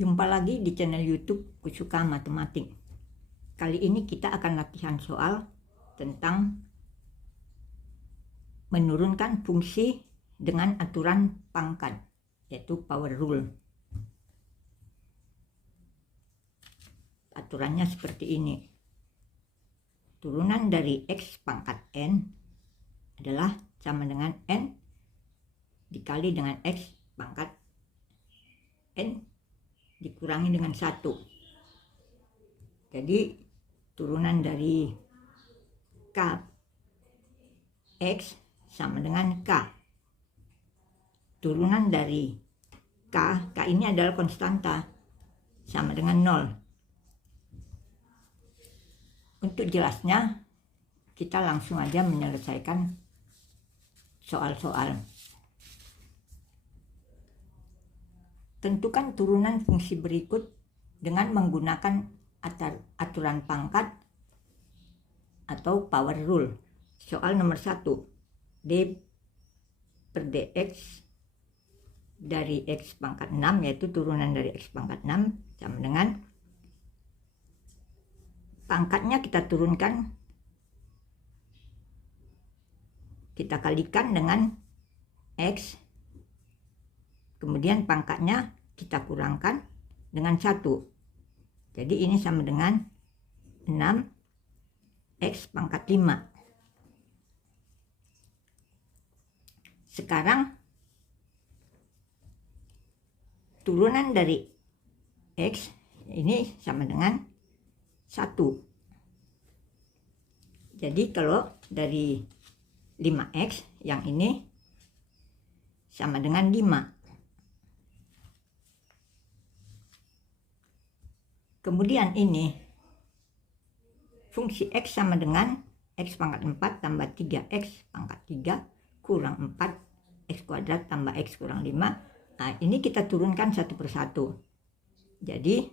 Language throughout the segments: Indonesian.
Jumpa lagi di channel YouTube Kusuka Matematik. Kali ini kita akan latihan soal tentang menurunkan fungsi dengan aturan pangkat, yaitu power rule. Aturannya seperti ini. Turunan dari X pangkat N adalah sama dengan N dikali dengan X pangkat N dikurangi dengan 1. Jadi turunan dari K X sama dengan K. Turunan dari K ini adalah konstanta, sama dengan 0. Untuk jelasnya kita langsung aja menyelesaikan soal-soal. Tentukan turunan fungsi berikut dengan menggunakan aturan pangkat atau power rule. Soal nomor 1. D per dx dari x pangkat 6, yaitu turunan dari x pangkat 6 sama dengan pangkatnya kita turunkan, kita kalikan dengan x, kemudian pangkatnya kita kurangkan dengan 1. Jadi ini sama dengan 6x pangkat 5. Sekarang turunan dari x ini sama dengan 1. Jadi kalau dari 5x yang ini sama dengan 5. Kemudian ini fungsi x sama dengan x pangkat 4 tambah 3x pangkat 3 kurang 4x kuadrat tambah x kurang 5. Nah, ini kita turunkan satu persatu. Jadi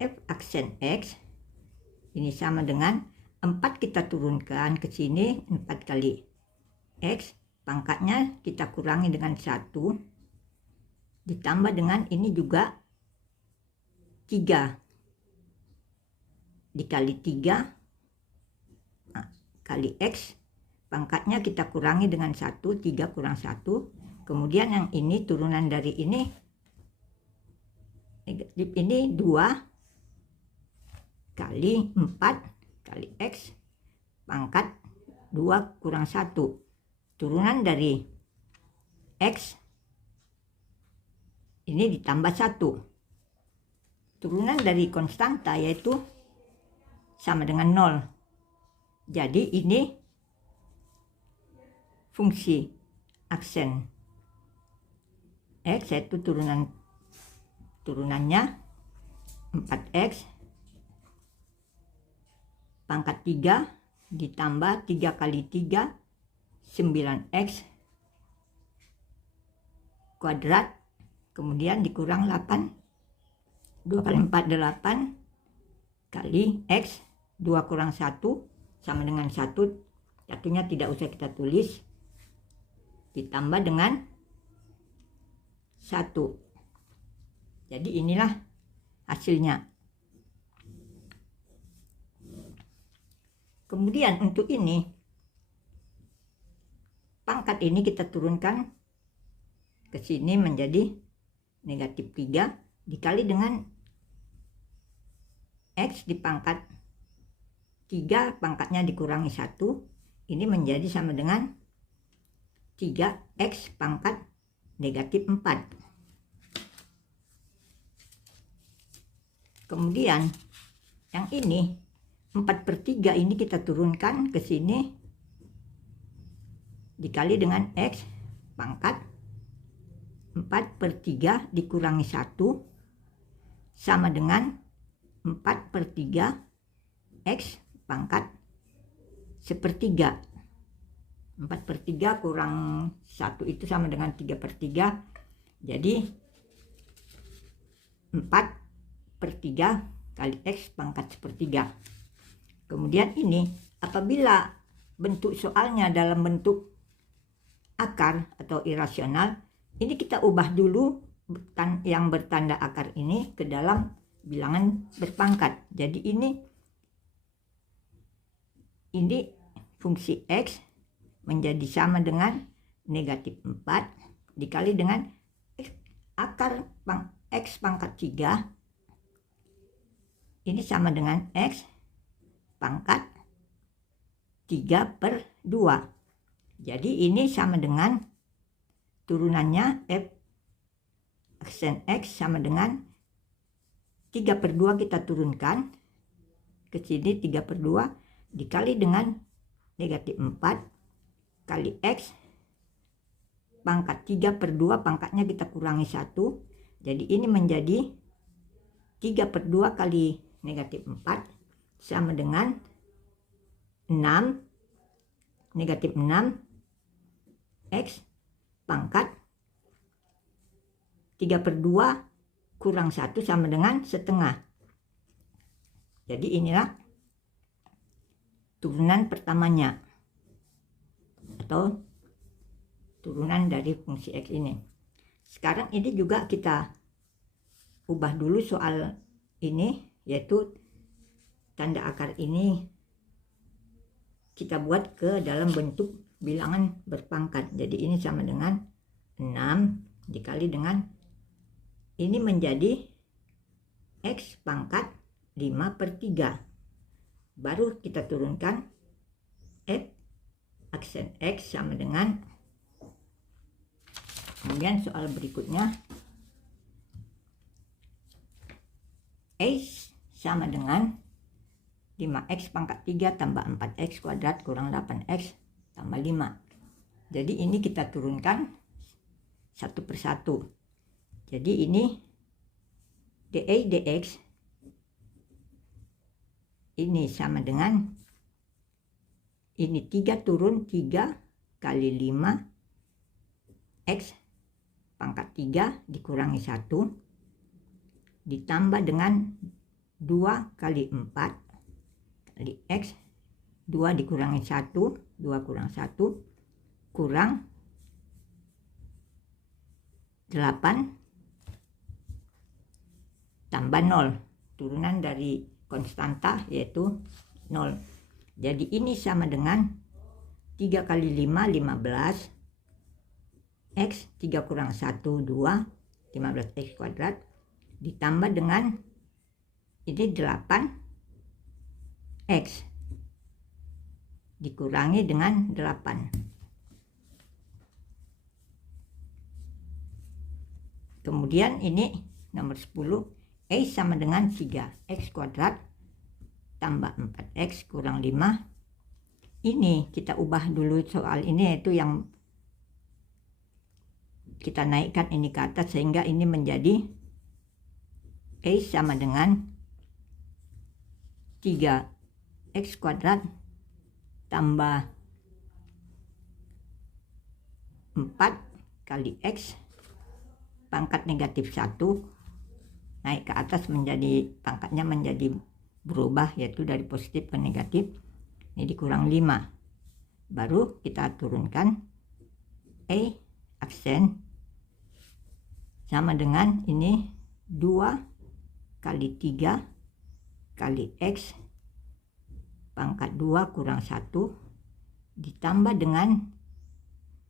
f aksen x ini sama dengan 4 kita turunkan ke sini, 4 kali x, pangkatnya kita kurangi dengan 1, ditambah dengan ini juga 3 dikali 3 kali x, pangkatnya kita kurangi dengan 1, 3 kurang 1. Kemudian yang ini turunan dari ini negatif, ini 2 kali 4 kali x, pangkat 2 kurang 1. Turunan dari x ini ditambah 1. Turunan dari konstanta yaitu sama dengan 0. Jadi ini fungsi aksen x, yaitu turunannya 4x pangkat 3 ditambah 3 kali 3 9x kuadrat, kemudian dikurang 8, 2 kali 4 8 kali x, 2 kurang 1 sama dengan 1, satunya tidak usah kita tulis, ditambah dengan 1. Jadi inilah hasilnya. Kemudian untuk ini, pangkat ini kita turunkan ke sini menjadi negatif 3 dikali dengan x di pangkat 3, pangkatnya dikurangi 1, ini menjadi sama dengan 3x pangkat negatif 4. Kemudian yang ini 4/3 ini kita turunkan ke sini dikali dengan x pangkat 4/3 dikurangi 1 sama dengan 4/3 x pangkat 1/3. 4/3 kurang 1 itu sama dengan 3/3. Jadi 4/3 kali x pangkat 1/3. Kemudian ini apabila bentuk soalnya dalam bentuk akar atau irasional, ini kita ubah dulu yang bertanda akar ini ke dalam bilangan berpangkat. Jadi ini fungsi X menjadi sama dengan negatif 4 dikali dengan akar X pangkat 3 ini sama dengan X pangkat 3/2. Jadi ini sama dengan turunannya F aksen X sama dengan 3/2 kita turunkan ke sini 3/2 dikali dengan negatif 4 kali X pangkat 3/2 pangkatnya kita kurangi 1. Jadi ini menjadi 3/2 kali negatif 4 sama dengan 6 negatif 6 X pangkat 3/2 kurang 1 sama dengan setengah. Jadi inilah turunan pertamanya atau turunan dari fungsi X ini. Sekarang ini juga kita ubah dulu soal ini, yaitu tanda akar ini kita buat ke dalam bentuk bilangan berpangkat. Jadi ini sama dengan 6 dikali dengan ini menjadi X pangkat 5/3. Baru kita turunkan F aksen X sama dengan, kemudian soal berikutnya X sama dengan 5X pangkat 3 tambah 4X kuadrat kurang 8X tambah 5. Jadi ini kita turunkan satu persatu. Jadi ini dA dx ini sama dengan ini 3 turun 3 kali 5 X pangkat 3 dikurangi 1 ditambah dengan 2 kali 4 kali X 2 dikurangi 1 2 kurang 1 kurang 8 tambah 0 turunan dari konstanta yaitu 0. Jadi ini sama dengan 3 kali 5 15 X 3 kurang 1 2 15X kuadrat ditambah dengan ini 8X dikurangi dengan 8. Kemudian ini nomor 10 X sama dengan 3X kuadrat tambah 4X kurang 5. Ini kita ubah dulu soal ini, yaitu yang kita naikkan ini ke atas sehingga ini menjadi X sama dengan 3X kuadrat tambah 4 kali X pangkat negatif 1 naik ke atas menjadi pangkatnya menjadi berubah, yaitu dari positif ke negatif. Ini dikurang 5. Baru kita turunkan aksen sama dengan ini 2 kali 3 kali X pangkat 2 kurang 1 ditambah dengan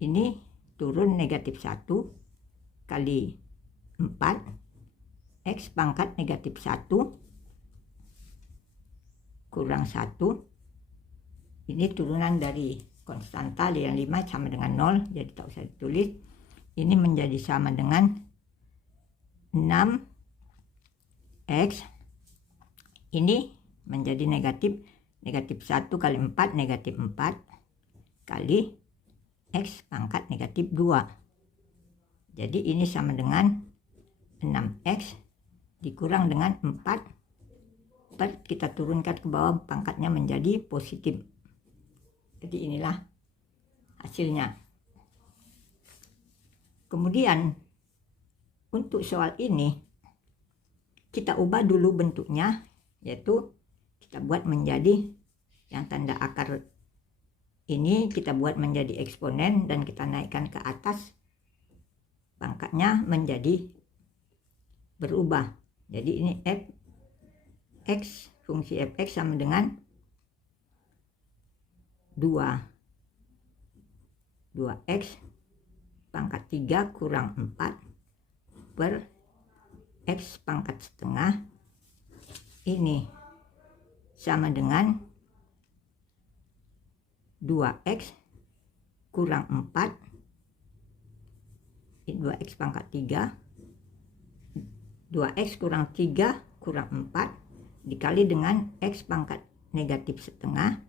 ini turun negatif 1 kali 4 X pangkat negatif 1 kurang 1. Ini turunan dari konstanta yang 5 sama dengan 0, jadi tak usah ditulis. Ini menjadi sama dengan 6X. Ini menjadi negatif 1 kali 4 negatif 4 kali X pangkat negatif 2. Jadi ini sama dengan 6X dikurang dengan 4 kita turunkan ke bawah, pangkatnya menjadi positif. Jadi inilah hasilnya. Kemudian untuk soal ini kita ubah dulu bentuknya, yaitu kita buat menjadi yang tanda akar ini kita buat menjadi eksponen dan kita naikkan ke atas, pangkatnya menjadi berubah. Jadi ini fx, fungsi fx sama dengan 2x pangkat 3 kurang 4 per x pangkat setengah, ini sama dengan 2x kurang 4, 2x pangkat 3, 2x kurang 3 kurang 4 dikali dengan x pangkat negatif setengah,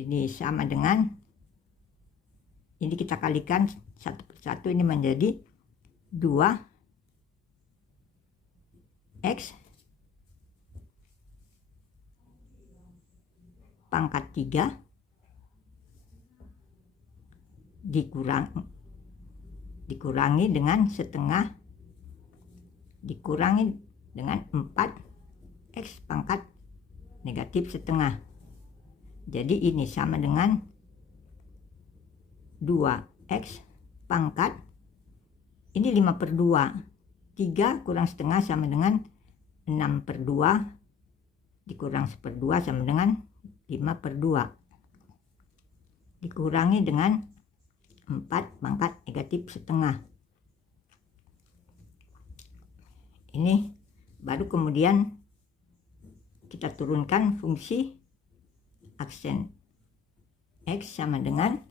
ini sama dengan, ini kita kalikan satu per satu, ini menjadi 2x pangkat 3 dikurangi dengan setengah dikurangi dengan 4x pangkat negatif setengah. Jadi ini sama dengan 2x pangkat, ini 5 per 2, 3 kurang setengah sama dengan 6 per 2 dikurang 1/2 sama dengan 5 per 2 dikurangi dengan 4 pangkat negatif setengah. Ini baru kemudian kita turunkan fungsi aksen x sama dengan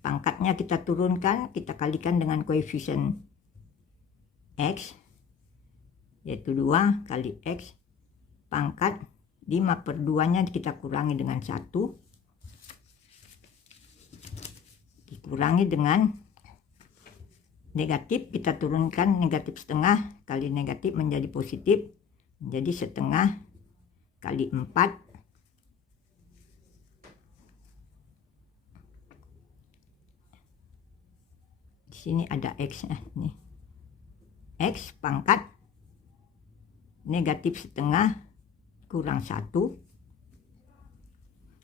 pangkatnya kita turunkan, kita kalikan dengan koefisien x, yaitu 2 kali x pangkat 5 per 2 nya kita kurangi dengan 1 dikurangi dengan negatif, kita turunkan negatif setengah kali negatif menjadi positif, menjadi setengah kali 4 di sini ada x, nih x pangkat negatif setengah kurang 1,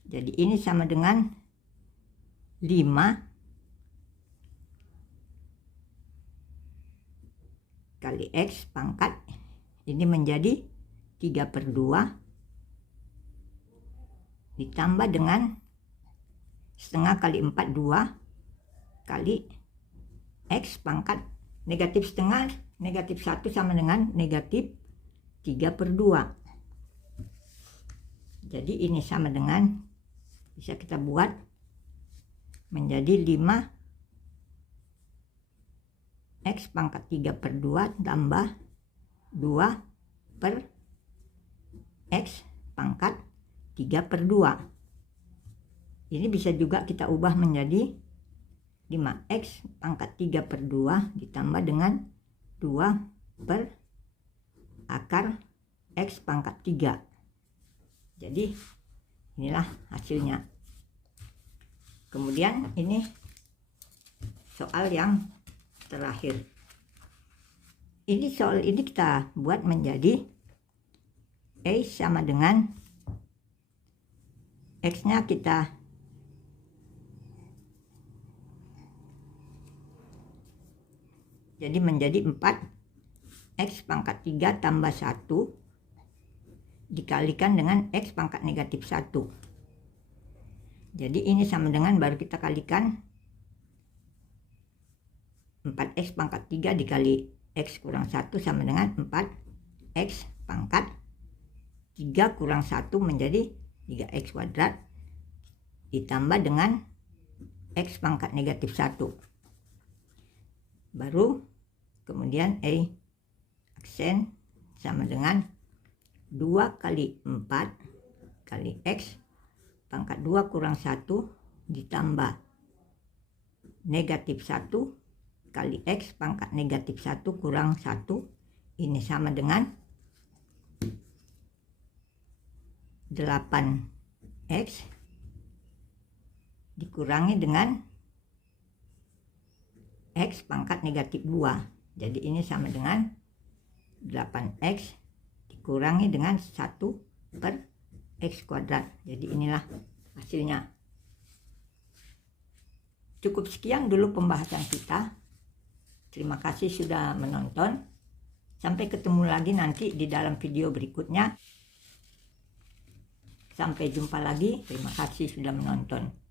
jadi ini sama dengan 5 kali x pangkat, ini menjadi 3 per 2 ditambah dengan setengah kali 4, 2 kali x pangkat negatif setengah, negatif 1 sama dengan negatif 3 per 2. Jadi ini sama dengan, bisa kita buat menjadi 5 x pangkat 3 per 2 tambah 2 per x pangkat 3 per 2. Ini bisa juga kita ubah menjadi 5x pangkat 3 per 2 ditambah dengan 2 per akar x pangkat 3. Jadi inilah hasilnya. Kemudian ini soal yang terakhir. Ini soal ini kita buat menjadi A sama dengan X-nya kita jadi menjadi 4x pangkat 3 tambah 1 dikalikan dengan x pangkat negatif 1. Jadi ini sama dengan, baru kita kalikan 4x pangkat 3 dikali x kurang 1 sama dengan 4x pangkat 3 kurang 1 menjadi 3x kuadrat ditambah dengan x pangkat negatif 1. Baru kemudian A aksen sama dengan 2 kali 4 kali x pangkat 2 kurang 1 ditambah negatif 1 kali x pangkat negatif 1 kurang 1, ini sama dengan 8x dikurangi dengan x pangkat negatif 2. Jadi ini sama dengan 8x dikurangi dengan 1 per x kuadrat. Jadi inilah hasilnya. Cukup sekian dulu pembahasan kita. Terima kasih sudah menonton. Sampai ketemu lagi nanti di dalam video berikutnya. Sampai jumpa lagi. Terima kasih sudah menonton.